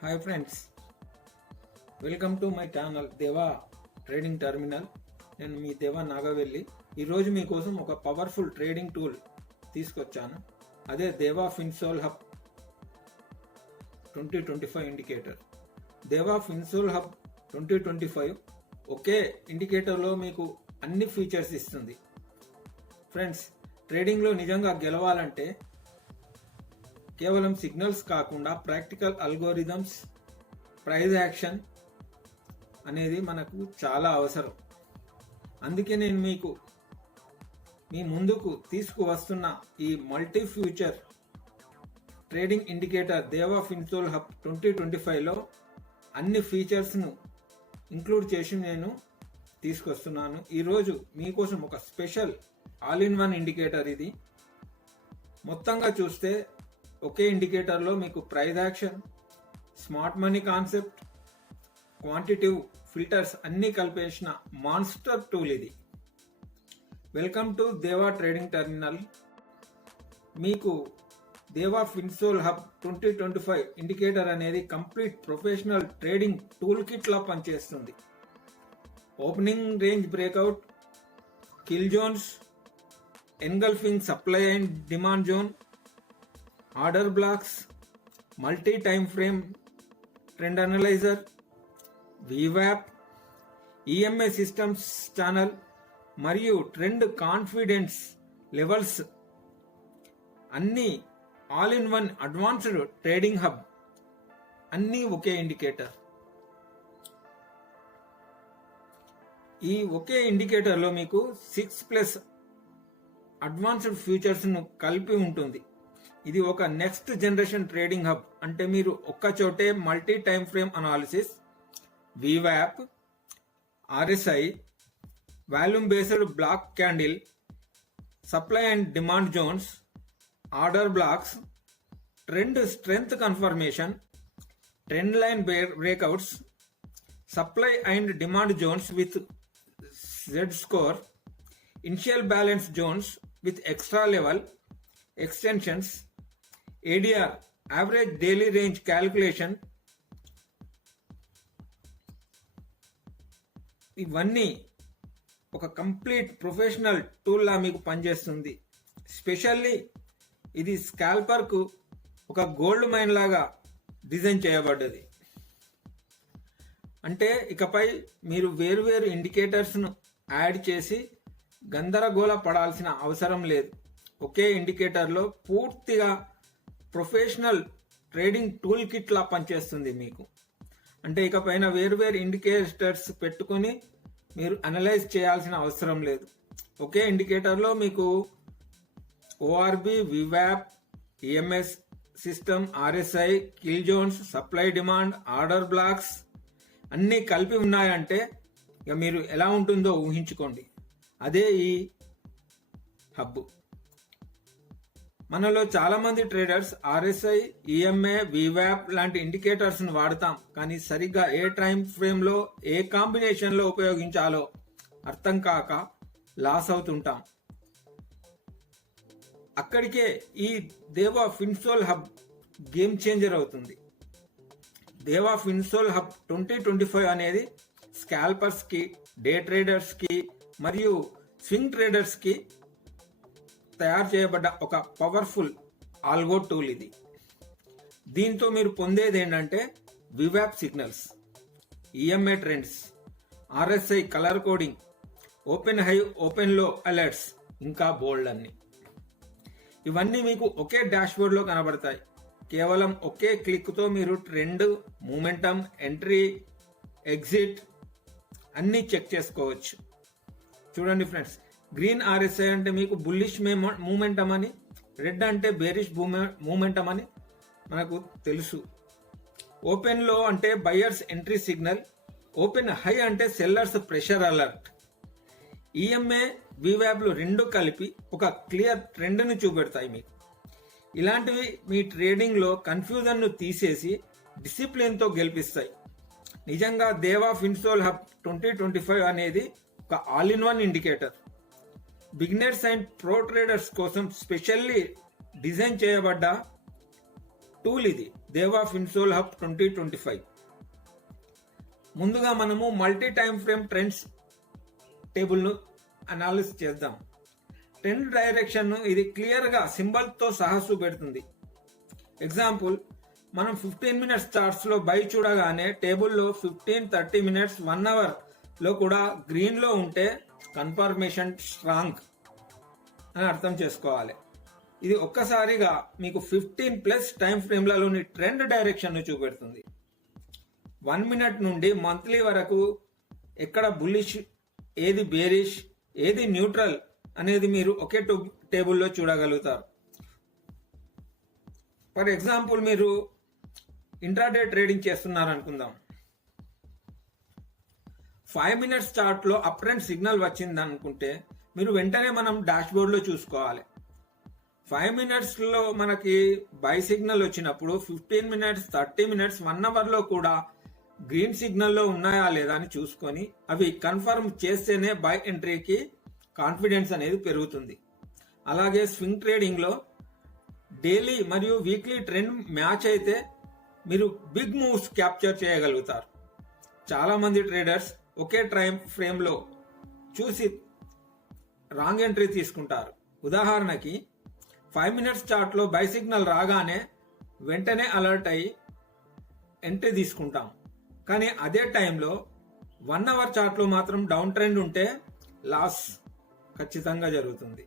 Hi friends, welcome to my channel దేవా trading terminal. నేను మీ దేవా నాగవెల్లి. ఈరోజు మీకోసం ఒక పవర్ఫుల్ ట్రేడింగ్ టూల్ తీసుకొచ్చాను. అదే దేవా ఫిన్సోల్ హబ్ 2025 ఇండికేటర్. దేవా ఫిన్సోల్ హబ్ 2025 ఒకే ఇండికేటర్లో మీకు అన్ని ఫీచర్స్ ఇస్తుంది. ఫ్రెండ్స్, ట్రేడింగ్లో నిజంగా గెలవాలంటే కేవలం సిగ్నల్స్ కాకుండా ప్రాక్టికల్ అల్గోరిథమ్స్, ప్రైస్ యాక్షన్ అనేది మనకు చాలా అవసరం. అందుకే నేను మీ ముందుకు తీసుకువస్తున్న ఈ మల్టీ ఫ్యూచర్ ట్రేడింగ్ ఇండికేటర్ దేవా ఫిన్సోల్ హబ్ 2025లో అన్ని ఫీచర్స్ను ఇంక్లూడ్ చేసి నేను తీసుకొస్తున్నాను. ఈరోజు మీకోసం ఒక special all in one indicator. ఇది మొత్తంగా చూస్తే ఒకే ఇండికేటర్లో మీకు price action, smart money concept, quantitative filters అన్నీ కలిపేసిన మాన్స్టర్ టూల్ ఇది. Welcome to Deva trading terminal. మీకు దేవా ఫిన్సోల్ హబ్ 2025 ఇండికేటర్ అనేది complete professional trading tool kit లా పనిచేస్తుంది. Opening range breakout, kill zones, engulfing supply and demand zone, order blocks, multi time frame trend analyser, వీవ్యాప్, EMA systems channel మరియు trend confidence levels అన్నీ all in one advanced trading hub, అన్నీ ఒకే indicator. ఈ ఒకే ఇండికేటర్లో మీకు 6+ advanced features ను కలిపి ఉంటుంది. ఇది ఒక నెక్స్ట్ జనరేషన్ ట్రేడింగ్ హబ్. అంటే మీరు ఒక్క చోటే మల్టీ టైమ్ ఫ్రేమ్ అనాలిసిస్, వీవ్యాప్, RSI, volume based block candle, supply and demand zones, order blocks, trend strength confirmation, trend line breakouts, supply and demand zones with Z score, initial balance zones with extra level extensions, ADR average daily range calculation, ఇవన్నీ ఒక complete professional tool లా మీకు పనిచేస్తుంది. Specially ఇది స్కాల్పర్ కు ఒక gold mine లాగా design చేయబడ్డది. అంటే ఇకపై మీరు వేరువేరు ఇండికేటర్స్ ను యాడ్ చేసి గందరగోళ పడాల్సిన అవసరం లేదు. ఒకే ఇండికేటర్లో పూర్తిగా ప్రొఫెషనల్ ట్రేడింగ్ టూల్ కిట్ లా పనిచేస్తుంది మీకు. అంటే ఇకపైన వేరువేరు ఇండికేటర్స్ పెట్టుకుని మీరు అనలైజ్ చేయాల్సిన అవసరం లేదు. ఒకే ఇండికేటర్లో మీకు ఓఆర్బి, వివాప్, EMS system, RSI, kill zones, supply demand, order blocks అన్నీ కలిపి ఉన్నాయంటే ఇక మీరు ఎలా ఉంటుందో ఊహించుకోండి. అదే ఈ హబ్. మనలో చాలా మంది ట్రేడర్స్ ఆర్ఎస్ఐ, ఈఎంఏ, వీవ్యాప్ లాంటి ఇండికేటర్స్ ను వాడతాం. కానీ సరిగ్గా ఏ టైం ఫ్రేమ్ లో ఏ కాంబినేషన్ లో ఉపయోగించాలో అర్థం కాక లాస్ అవుతుంటాం. అక్కడికే ఈ దేవా ఫిన్సోల్ హబ్ గేమ్ చేంజర్ అవుతుంది. దేవా ఫిన్సోల్ హబ్ 2025 అనేది స్కాల్పర్స్ కి, డే ట్రేడర్స్ కి మరియు స్వింగ్ ట్రేడర్స్ కి తయారు చేయబడ్డ ఒక పవర్ఫుల్ ఆల్గో టూల్ ఇది. దీంతో మీరు పొందేది ఏంటంటే వివాప్ signals, EMA trends, RSI colour coding, open high, open low alerts, ఇంకా బోల్డ్ అన్ని. ఇవన్నీ మీకు ఒకే డాష్బోర్డ్ లో కనబడతాయి. కేవలం ఒకే క్లిక్ తో మీరు ట్రెండ్, మూమెంటం, ఎంట్రీ, ఎగ్జిట్ అన్ని చెక్ చేసుకోవచ్చు. చూడండి ఫ్రెండ్స్, గ్రీన్ ఆర్ఎస్ఐ అంటే మీకు బుల్లిష్ మూమెంటం అని, రెడ్ అంటే బేరిష్ మూమెంటం అని మనకు తెలుసు. ఓపెన్ లో అంటే buyers entry signal, open high అంటే సెల్లర్స్ ప్రెషర్ అలర్ట్. ఈఎంఏ, వీవ్యాప్లు రెండు కలిపి ఒక క్లియర్ ట్రెండ్ ను చూపెడతాయి మీకు. ఇలాంటివి మీ ట్రేడింగ్ లో కన్ఫ్యూజన్ ను తీసేసి డిసిప్లిన్ తో గెలిపిస్తాయి. నిజంగా దేవా ఫిన్సోల్ హబ్ 2025 అనేది ఒక all in one indicator. Beginners and pro traders కోసం స్పెషల్లీ డిజైన్ చేయబడ్డ టూల్ ఇది. దేవా ఫిన్సోల్ హబ్ 2025. ముందుగా మనము మల్టీ టైమ్ ఫ్రేమ్ ట్రెండ్స్ టేబుల్ను అనాలిసిస్ చేద్దాం. ట్రెండ్ డైరెక్షన్ ఇది క్లియర్గా సింబల్తో సహా చూపెడుతుంది. ఎగ్జాంపుల్, మనం 15 మినిట్స్ చార్ట్స్లో బై చూడగానే టేబుల్లో 15, 30 మినిట్స్, 1 అవర్లో కూడా గ్రీన్లో ఉంటే కన్ఫర్మేషన్ స్ట్రాంగ్ అని అర్థం చేసుకోవాలి. ఇది ఒక్కసారిగా మీకు 15+ టైం ఫ్రేమ్లలోని ట్రెండ్ డైరెక్షన్ను చూపెడుతుంది. 1 మినిట్ నుండి మంత్లీ వరకు ఎక్కడ బుల్లిష్, ఏది బేరిష్, ఏది న్యూట్రల్ అనేది మీరు ఒకే టేబుల్లో చూడగలుగుతారు. ఫర్ ఎగ్జాంపుల్, మీరు ఇంట్రాడే ట్రేడింగ్ చేస్తున్నారు అనుకుందాం. 5 మినిట్స్ చార్ట్లో అప్ ట్రెండ్ సిగ్నల్ వచ్చింది అనుకుంటే మీరు వెంటనే మనం డాష్ బోర్డ్లో చూసుకోవాలి. 5 మినిట్స్లో మనకి బై సిగ్నల్ వచ్చినప్పుడు 15 మినిట్స్, 30 మినిట్స్, 1 అవర్లో కూడా గ్రీన్ సిగ్నల్లో ఉన్నాయా లేదా అని చూసుకొని అవి కన్ఫర్మ్ చేస్తేనే బై ఎంట్రీకి కాన్ఫిడెన్స్ అనేది పెరుగుతుంది. అలాగే స్వింగ్ ట్రేడింగ్లో డైలీ మరియు వీక్లీ ట్రెండ్ మ్యాచ్ అయితే మీరు బిగ్ మూవ్స్ క్యాప్చర్ చేయగలుగుతారు. చాలామంది ట్రేడర్స్ ఒకే టైం ఫ్రేమ్లో చూసి రాంగ్ ఎంట్రీ తీసుకుంటారు. ఉదాహరణకి 5 మినిట్స్ చార్ట్లో బై సిగ్నల్ రాగానే వెంటనే అలర్ట్ అయ్యి ఎంట్రీ తీసుకుంటాం. కానీ అదే టైంలో 1 అవర్ చార్ట్లో మాత్రం డౌన్ ట్రెండ్ ఉంటే లాస్ ఖచ్చితంగా జరుగుతుంది.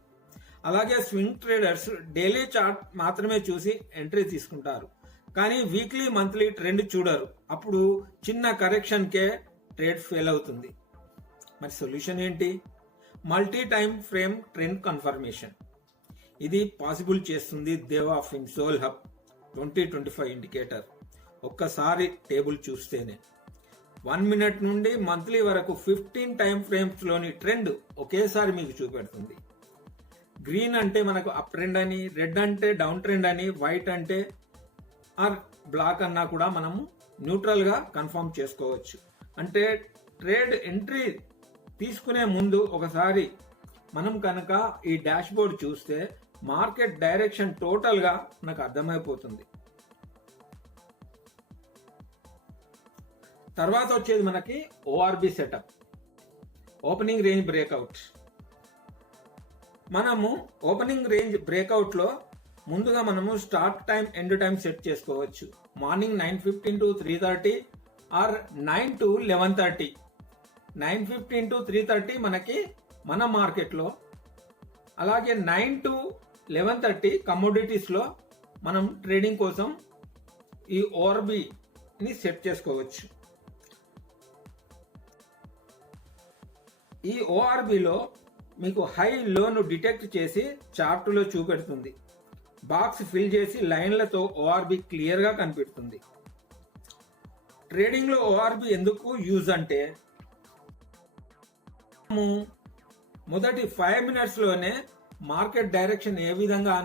అలాగే స్వింగ్ ట్రేడర్స్ డైలీ చార్ట్ మాత్రమే చూసి ఎంట్రీ తీసుకుంటారు, కానీ వీక్లీ, మంత్లీ ట్రెండ్ చూడరు. అప్పుడు చిన్న కరెక్షన్కే ట్రేడ్ ఫెయిల్ అవుతుంది. మరి సొల్యూషన్ ఏంటి? Multi time frame trend confirmation. ఇది పాసిబుల్ చేస్తుంది దేవా ఫిన్సోల్ హబ్ 2025 ఇండికేటర్. ఒక్కసారి టేబుల్ చూస్తేనే 1 మినిట్ నుండి మంత్లీ వరకు 15 టైం ఫ్రేమ్స్లోని ట్రెండ్ ఒకేసారి మీకు చూపెడుతుంది. గ్రీన్ అంటే మనకు అప్ ట్రెండ్ అని, రెడ్ అంటే డౌన్ ట్రెండ్ అని, వైట్ అంటే ఆర్ బ్లాక్ అన్నా కూడా మనము న్యూట్రల్గా కన్ఫర్మ్ చేసుకోవచ్చు. అంటే ట్రేడ్ ఎంట్రీ తీసుకునే ముందు ఒకసారి మనం కనుక ఈ డాష్ బోర్డ్ చూస్తే మార్కెట్ డైరెక్షన్ టోటల్గా మనకు అర్థమైపోతుంది. తర్వాత వచ్చేది మనకి ORB setup, opening range breakout. మనము ఓపెనింగ్ రేంజ్ బ్రేక్అవుట్లో ముందుగా మనము start time, end time set చేసుకోవచ్చు. Morning 9:15 to 3:30 or 9 to 11:30. 9:15 to 3:30 మనకి మన మార్కెట్లో, అలాగే 9 to 11:30 కమోడిటీస్లో మనం ట్రేడింగ్ కోసం ఈ ఓఆర్బిని సెట్ చేసుకోవచ్చు. ఈ ఓఆర్బిలో మీకు హై లోను డిటెక్ట్ చేసి చార్టులో చూపెడుతుంది. బాక్స్ ఫిల్ చేసి లైన్లతో ఓఆర్బి క్లియర్గా కనిపెడుతుంది. ట్రేడింగ్లో ఓఆర్బి ఎందుకు యూజ్ అంటే మొదటి 5 మినిట్స్లోనే మార్కెట్ డైరెక్షన్ ఏ విధంగా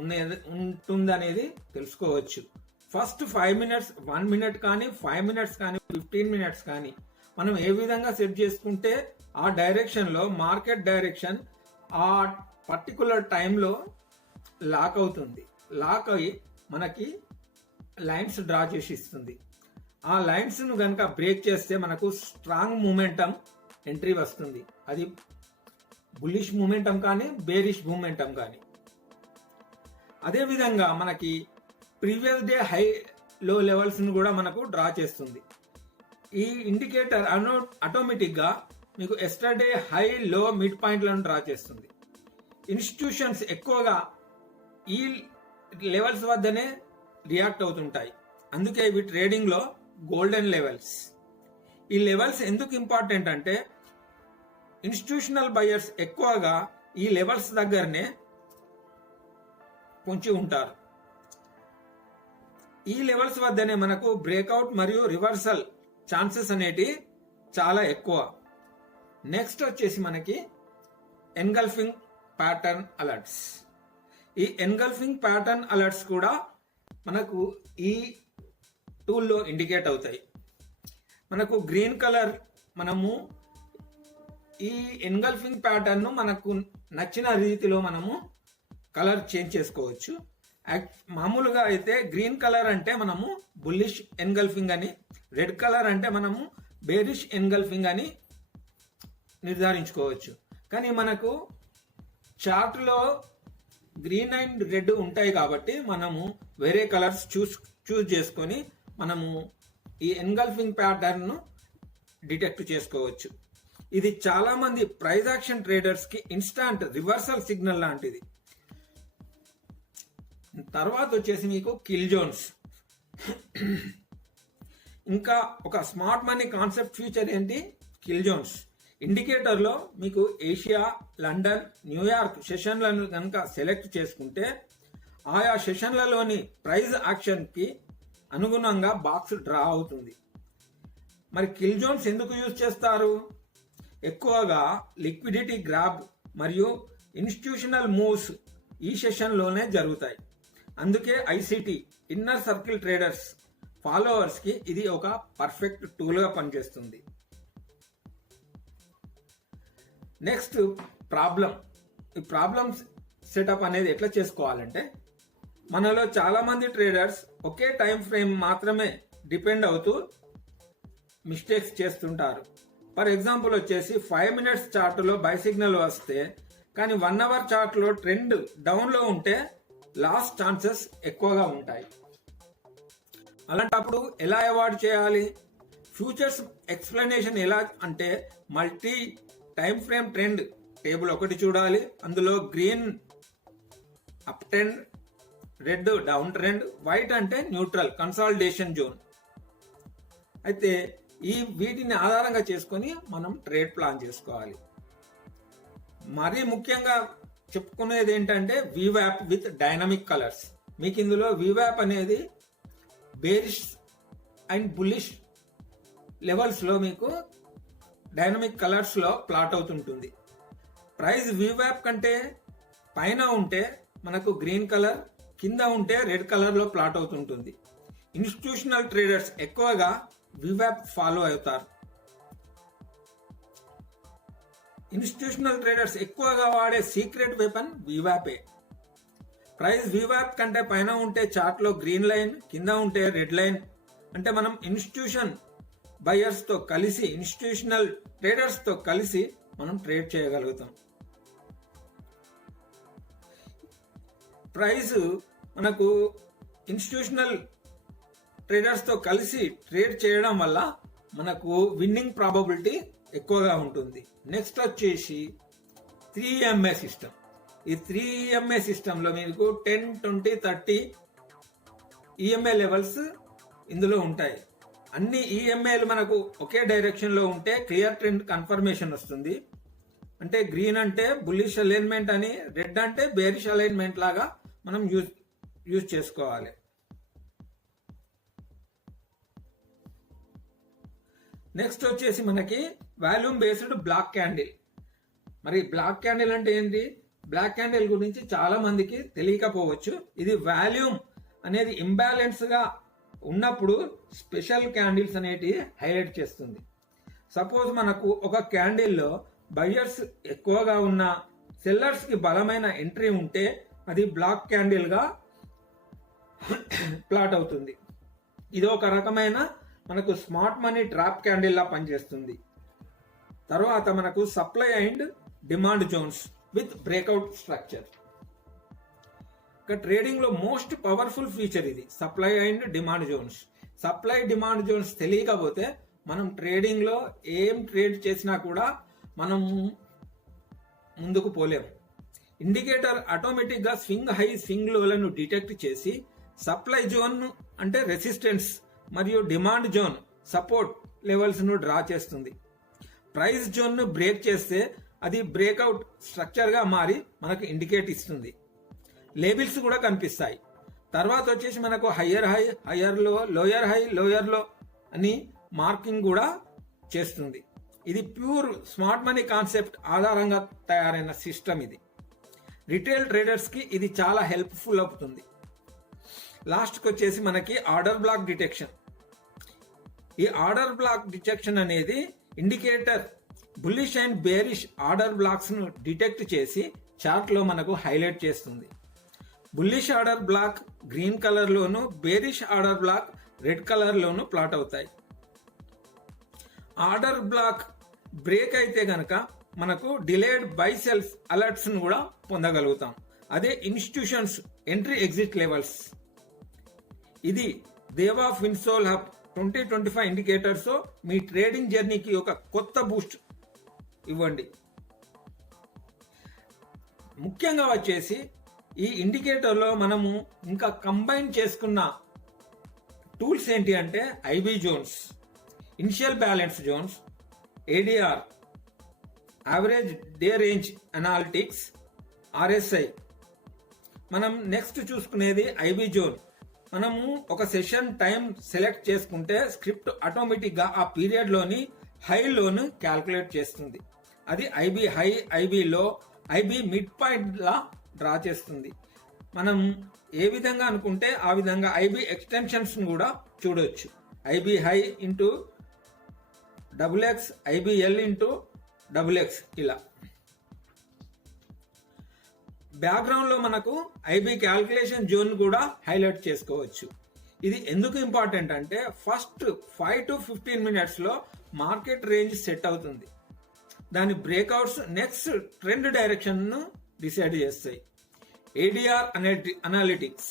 ఉంటుందనేది తెలుసుకోవచ్చు. ఫస్ట్ 5 మినిట్స్, 1 మినిట్ కానీ, 5 మినిట్స్ కానీ, 15 మినిట్స్ కానీ మనం ఏ విధంగా సెట్ చేసుకుంటే ఆ డైరెక్షన్లో మార్కెట్ డైరెక్షన్ ఆ పర్టికులర్ టైంలో లాక్ అవుతుంది. లాక్ అయ్యి మనకి లైన్స్ డ్రా చేసి ఇస్తుంది. ఆ లైన్స్ను కనుక బ్రేక్ చేస్తే మనకు స్ట్రాంగ్ మూమెంటం ఎంట్రీ వస్తుంది. అది బుల్లిష్ మూమెంటం కానీ, బేరిష్ మూమెంటం కానీ. అదేవిధంగా మనకి ప్రీవియస్ డే హై లో లెవెల్స్ను కూడా మనకు డ్రా చేస్తుంది. ఈ ఇండికేటర్ ఆటోమేటిక్గా మీకు ఎస్టర్డే హై, లో, మిడ్ పాయింట్లను డ్రా చేస్తుంది. ఇన్స్టిట్యూషన్స్ ఎక్కువగా ఈ లెవెల్స్ వద్దనే రియాక్ట్ అవుతుంటాయి. అందుకే ఇవి ట్రేడింగ్లో గోల్డెన్ లెవెల్స్. ఈ లెవెల్స్ ఎందుకు ఇంపార్టెంట్ అంటే ఇన్స్టిట్యూషనల్ బయర్స్ ఎక్కువగా ఈ లెవెల్స్ దగ్గరనే పొంచి ఉంటారు. ఈ లెవెల్స్ వద్దనే మనకు బ్రేక్అవుట్ మరియు రివర్సల్ ఛాన్సెస్ అనేటి చాలా ఎక్కువ. నెక్స్ట్ వచ్చేసి మనకి ఎన్గల్ఫింగ్ ప్యాటర్న్ అలర్ట్స్. ఈ ఎన్గల్ఫింగ్ ప్యాటర్న్ అలర్ట్స్ కూడా మనకు ఈ టూల్లో ఇండికేట్ అవుతాయి. మనకు గ్రీన్ కలర్, మనము ఈ ఎన్గల్ఫింగ్ ప్యాటర్న్ మనకు నచ్చిన రీతిలో మనము కలర్ చేంజ్ చేసుకోవచ్చు. మామూలుగా అయితే గ్రీన్ కలర్ అంటే మనము బుల్లిష్ ఎన్గల్ఫింగ్ అని, రెడ్ కలర్ అంటే మనము బేరిష్ ఎన్గల్ఫింగ్ అని నిర్ధారించుకోవచ్చు. కానీ మనకు చార్ట్లో గ్రీన్ అండ్ రెడ్ ఉంటాయి కాబట్టి మనము వేరే కలర్స్ చూస్ చేసుకొని మనము ఈ ఎన్గల్ఫింగ్ ప్యాటర్న్ డిటెక్ట్ చేసుకోవచ్చు. ఇది చాలా మంది ప్రైస్ యాక్షన్ ట్రేడర్స్ కి ఇన్స్టాంట్ రివర్సల్ సిగ్నల్ లాంటిది. తర్వాత వచ్చేసి మీకు కిల్ జోన్స్. ఇంకా ఒక స్మార్ట్ మనీ కాన్సెప్ట్ ఫీచర్ ఏంటి, కిల్ జోన్స్. ఇండికేటర్లో మీకు ఏషియా, లండన్, న్యూయార్క్ సెషన్లను కనుక సెలెక్ట్ చేసుకుంటే ఆయా సెషన్లలోని ప్రైజ్ యాక్షన్కి అనుగుణంగా బాక్స్ డ్రా అవుతుంది. మరి కిల్ జోన్స్ ఎందుకు యూజ్ చేస్తారు? ఎక్కువగా లిక్విడిటీ గ్రాబ్ మరియు ఇన్స్టిట్యూషనల్ మూవ్స్ ఈ సెషన్లోనే జరుగుతాయి. అందుకే ICT inner circle traders followers కి ఇది ఒక పర్ఫెక్ట్ టూల్ గా పనిచేస్తుంది. Next problem. ఈ ప్రాబ్లమ్స్ సెటప్ అనేది ఎట్లా చేసుకోవాలంటే, మనలో చాలా మంది ట్రేడర్స్ ఒకే టైం ఫ్రేమ్ మాత్రమే డిపెండ్ అవుతూ మిస్టేక్స్ చేస్తుంటారు. ఫర్ ఎగ్జాంపుల్ వచ్చేసి 5 minutes చార్ట్లో బై సిగ్నల్ వస్తే కానీ 1 hour చార్ట్లో ట్రెండ్ డౌన్లో ఉంటే లాస్ ఛాన్సెస్ ఎక్కువగా ఉంటాయి. అలాంటప్పుడు ఎలా అవాయిడ్ చేయాలి? ఫ్యూచర్స్ ఎక్స్ప్లెనేషన్ ఎలా అంటే, multi time frame trend table ఒకటి చూడాలి. అందులో green up trend, red down trend, white అంటే న్యూట్రల్ కన్సాలిడేషన్ జోన్. అయితే వీటిని ఆధారంగా చేసుకొని మనం ట్రేడ్ ప్లాన్ చేసుకోవాలి. మరీ ముఖ్యంగా చెప్పుకునేది ఏంటంటే వీవ్యాప్ విత్ డైనమిక్ కలర్స్. మీకు ఇందులో వీవ్యాప్ అనేది బేరిష్ అండ్ బుల్లిష్ లెవెల్స్ లో మీకు డైనమిక్ కలర్స్ లో ప్లాట్ అవుతుంటుంది. ప్రైస్ వీవ్యాప్ కంటే పైన ఉంటే మనకు గ్రీన్ కలర్, కింద ఉంటే రెడ్ కలర్ లో ప్లాట్ అవుతుంటుంది. ఇన్స్టిట్యూషనల్ ట్రేడర్స్ ఎక్కువగా వీవ్యాప్ ఫాలో అవుతారు. ఇన్స్టిట్యూషనల్ ట్రేడర్స్ ఎక్కువగా వాడే సీక్రెట్ వెపన్ వీవ్యాపే. ప్రైస్ వీవ్యాప్ కంటే పైన ఉంటే చార్ట్ లో గ్రీన్ లైన్, కింద ఉంటే రెడ్ లైన్ అంటే మనం ఇన్స్టిట్యూషన్ బయర్స్ తో కలిసి, ఇన్స్టిట్యూషనల్ ట్రేడర్స్ తో కలిసి మనం ట్రేడ్ చేయగలుగుతాం. ప్రైస్ మనకు ఇన్స్టిట్యూషనల్ ట్రేడర్స్ తో కలిసి ట్రేడ్ చేయడం వల్ల మనకు విన్నింగ్ ప్రాబబిలిటీ ఎక్కువగా ఉంటుంది. నెక్స్ట్ వచ్చేసి 3EMA సిస్టమ్. ఈ 3EMA సిస్టంలో మీకు 10, 20, 30 EMA లెవెల్స్ ఇందులో ఉంటాయి. అన్ని ఈఎంఐలు మనకు ఒకే డైరెక్షన్ లో ఉంటే క్లియర్ ట్రెండ్ కన్ఫర్మేషన్ వస్తుంది. అంటే గ్రీన్ అంటే బుల్లిష్ అలైన్మెంట్ అని, రెడ్ అంటే బేరిష్ అలైన్మెంట్ లాగా మనం యూజ్ చేసుకోవాలి. నెక్స్ట్ వచ్చేసి మనకి వాల్యూమ్ బేస్డ్ బ్లాక్ క్యాండిల్. మరి బ్లాక్ క్యాండిల్ అంటే ఏంటి? బ్లాక్ క్యాండిల్ గురించి చాలా మందికి తెలియకపోవచ్చు. ఇది వాల్యూమ్ అనేది ఇంబ్యాలెన్స్ గా ఉన్నప్పుడు స్పెషల్ క్యాండిల్స్ అనేటివి హైలైట్ చేస్తుంది. సపోజ్ మనకు ఒక క్యాండిల్లో బయర్స్ ఎక్కువగా ఉన్న, సెల్లర్స్ కి బలమైన ఎంట్రీ ఉంటే అది బ్లాక్ క్యాండిల్ గా ప్లాట్ అవుతుంది. ఇది ఒక రకమైన మనకు స్మార్ట్ మనీ ట్రాప్ క్యాండిల్ లా పనిచేస్తుంది. తర్వాత మనకు supply and demand zones with breakout structure. ఇక ట్రేడింగ్ లో మోస్ట్ పవర్ఫుల్ ఫీచర్ ఇది, supply and demand zones. Supply demand zones తెలియకపోతే మనం ట్రేడింగ్ లో ఏం ట్రేడ్ చేసినా కూడా మనం ముందుకు పోలేము. ఇండికేటర్ ఆటోమేటిక్ గా స్వింగ్ హై, స్వింగ్ లోలను డిటెక్ట్ చేసి సప్లై జోన్ అంటే రెసిస్టెన్స్ మరియు డిమాండ్ జోన్ సపోర్ట్ లెవెల్స్ ను డ్రా చేస్తుంది. ప్రైస్ జోన్ ను బ్రేక్ చేస్తే అది బ్రేక్అవుట్ స్ట్రక్చర్ గా మారి మనకు ఇండికేట్ ఇస్తుంది. లేబుల్స్ కూడా కనిపిస్తాయి. తర్వాత వచ్చేసి మనకు హయ్యర్ హై, హయ్యర్ లో, లోయర్ హై, లోయర్ లో అని మార్కింగ్ కూడా చేస్తుంది. ఇది ప్యూర్ స్మార్ట్ మనీ కాన్సెప్ట్ ఆధారంగా తయారైన సిస్టమ్. ఇది రిటైల్ ట్రేడర్స్ కి ఇది చాలా హెల్ప్ఫుల్ అవుతుంది. లాస్ట్ కి వచ్చేసి మనకి ఆర్డర్ బ్లాక్ డిటెక్షన్. ఈ ఆర్డర్ బ్లాక్ డిటెక్షన్ అనేది indicator bullish and bearish order blocks ను డిటెక్ట్ చేసి చార్ట్ లో మనకు హైలైట్ చేస్తుంది. Bullish order block green colour లోను, bearish order block red colour లోను ప్లాట్ అవుతాయి. ఆర్డర్ బ్లాక్ బ్రేక్ అయితే గనక మనకు డిలేడ్ బై సెల్స్ అలర్ట్స్ ను కూడా పొందగలుగుతాం. అదే ఇన్స్టిట్యూషన్స్ ఎంట్రీ ఎగ్జిట్ లెవెల్స్. ఇది దేవా ఫిన్సోల్ హబ్ 2025 ఇండికేటర్స్ మీ ట్రేడింగ్ జర్నీకి ఒక కొత్త బూస్ట్ ఇవ్వండి. ముఖ్యంగా వచ్చేసి ఈ ఇండికేటర్లో మనము ఇంకా కంబైన్ చేసుకున్న టూల్స్ ఏంటి అంటే IB zones, initial balance zones, ADR, average day range analytics, RSI. మనం నెక్స్ట్ చూసుకునేది ఐబీ జోన్. మనము ఒక సెషన్ టైం సెలెక్ట్ చేసుకుంటే స్క్రిప్ట్ ఆటోమేటిక్ గా ఆ పీరియడ్ లోని హై లోను క్యాల్కులేట్ చేస్తుంది. అది IB high, IB low, IB mid point లా డ్రా చేస్తుంది. మనం ఏ విధంగా అనుకుంటే ఆ విధంగా ఐబీ ఎక్స్టెన్షన్స్ కూడా చూడొచ్చు. IB high into XX, IBL into XX ఇలా. బ్యాక్గ్రౌండ్ లో మనకు ఐబీ క్యాల్కులేషన్ జోన్ కూడా హైలైట్ చేసుకోవచ్చు. ఇది ఎందుకు ఇంపార్టెంట్ అంటే ఫస్ట్ 5 to 15 minutes లో మార్కెట్ రేంజ్ సెట్ అవుతుంది. దాని బ్రేక్అవుట్స్ నెక్స్ట్ ట్రెండ్ డైరెక్షన్ ను డిసైడ్ చేస్తాయి. ఏడిఆర్ అనాలిటిక్స్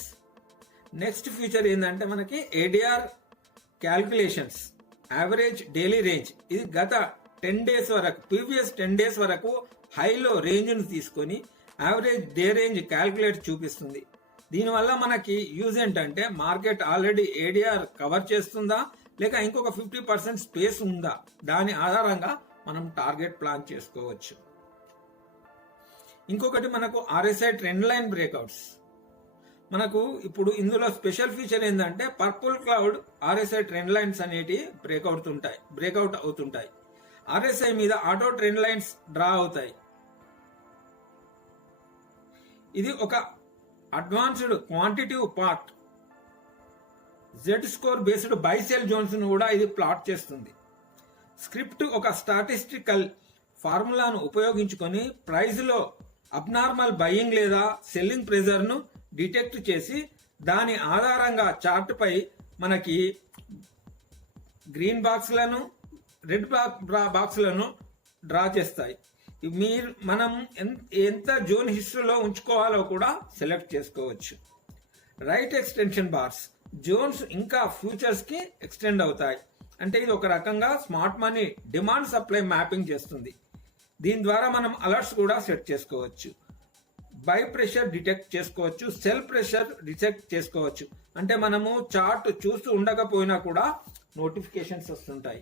నెక్స్ట్ ఫీచర్ ఏంటంటే మనకి ADR calculations, average daily range. ఇది గత 10 days వరకు, ప్రీవియస్ 10 days వరకు హైలో రేంజ్ ను తీసుకొని యావరేజ్ డే రేంజ్ క్యాల్కులేట్ చూపిస్తుంది. దీనివల్ల మనకి యూజ్ ఏంటంటే మార్కెట్ ఆల్రెడీ ఏడిఆర్ కవర్ చేస్తుందా లేక ఇంకొక 50% స్పేస్ ఉందా, దాని ఆధారంగా మనం టార్గెట్ ప్లాన్ చేసుకోవచ్చు. ఇంకొకటి మనకు ఆర్ఎస్ఐ ట్రెండ్ లైన్ బ్రేక్అవుట్స్. మనకు ఇప్పుడు ఇందులో స్పెషల్ ఫీచర్ ఏంటంటే purple cloud RSI trend lines అనేటి బ్రేక్అవుట్ అవుతుంటాయి. ఆర్ఎస్ఐ మీద ఆటో ట్రెండ్ లైన్స్ డ్రా అవుతాయి. ఇది ఒక advanced quantitative part. Z score based buy sell zones ను కూడా ఇది ప్లాట్ చేస్తుంది. స్క్రిప్ట్ ఒక స్టాటిస్టికల్ ఫార్ములాను ఉపయోగించుకొని ప్రైస్ లో అబ్నార్మల్ బయింగ్ లేదా సెల్లింగ్ ప్రెజర్ ను డిటెక్ట్ చేసి దాని ఆధారంగా చార్ట్ పై మనకి గ్రీన్ బాక్స్లను, రెడ్ బాక్స్లను డ్రా చేస్తాయి. మనం ఎంత జోన్ హిస్టరీలో ఉంచుకోవాలో కూడా సెలెక్ట్ చేసుకోవచ్చు. రైట్ ఎక్స్టెన్షన్ బార్స్ జోన్స్ ఇంకా ఫ్యూచర్స్ కి ఎక్స్టెండ్ అవుతాయి. అంటే ఇది ఒక రకంగా smart money demand supply mapping చేస్తుంది. దీని ద్వారా మనం అలర్ట్స్ కూడా సెట్ చేసుకోవచ్చు. బై ప్రెషర్ డిటెక్ట్ చేసుకోవచ్చు, సెల్ ప్రెషర్ డిటెక్ట్ చేసుకోవచ్చు. అంటే మనము చార్ట్ చూస్తూ ఉండకపోయినా కూడా నోటిఫికేషన్స్ వస్తుంటాయి.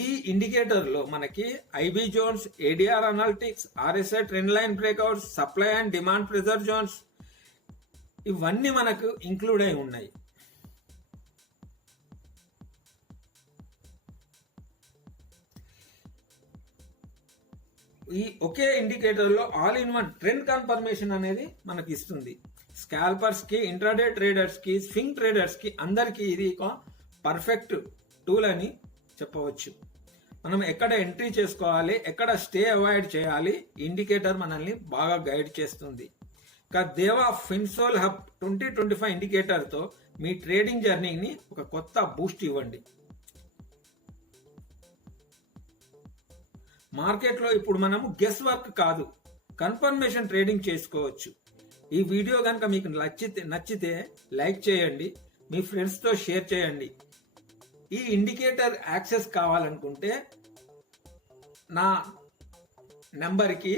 ఈ ఇండికేటర్ లో మనకి IB zones, ADR analytics, RSI trend line breakouts, supply and demand pressure zones ఇవన్నీ మనకు ఇంక్లూడ్ అయి ఉన్నాయి. ఈ ఒకే ఇండికేటర్ లో all in one trend confirmation అనేది మనకి ఇస్తుంది. స్కాల్పర్స్ కి, ఇంట్రాడే ట్రేడర్స్ కి, స్వింగ్ ట్రేడర్స్ కి అందరికి ఇది ఒక పర్ఫెక్ట్ టూల్ అని చెప్పవచ్చు. మనం ఎక్కడ ఎంట్రీ చేసుకోవాలి, ఎక్కడ స్టే అవాయిడ్ చేయాలి, ఇండికేటర్ మనల్ని బాగా గైడ్ చేస్తుంది. ఇక దేవా ఫిన్సోల్ హబ్ 2025 ఇండికేటర్ తో మీ ట్రేడింగ్ జర్నీని ఒక కొత్త బూస్ట్ ఇవ్వండి. మార్కెట్లో ఇప్పుడు మనము గెస్ వర్క్ కాదు, కన్ఫర్మేషన్ ట్రేడింగ్ చేసుకోవచ్చు. ఈ వీడియో కనుక మీకు నచ్చితే లైక్ చేయండి, మీ ఫ్రెండ్స్తో షేర్ చేయండి. ఈ ఇండికేటర్ యాక్సెస్ కావాలనుకుంటే నా నెంబర్కి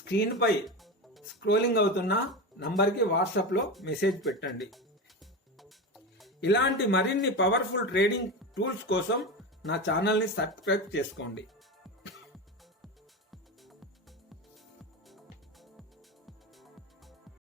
స్క్రీన్ పై స్క్రోలింగ్ అవుతున్న నంబర్కి వాట్సాప్లో మెసేజ్ పెట్టండి. ఇలాంటి మరిన్ని పవర్ఫుల్ ట్రేడింగ్ టూల్స్ కోసం నా ఛానల్ని సబ్స్క్రైబ్ చేసుకోండి.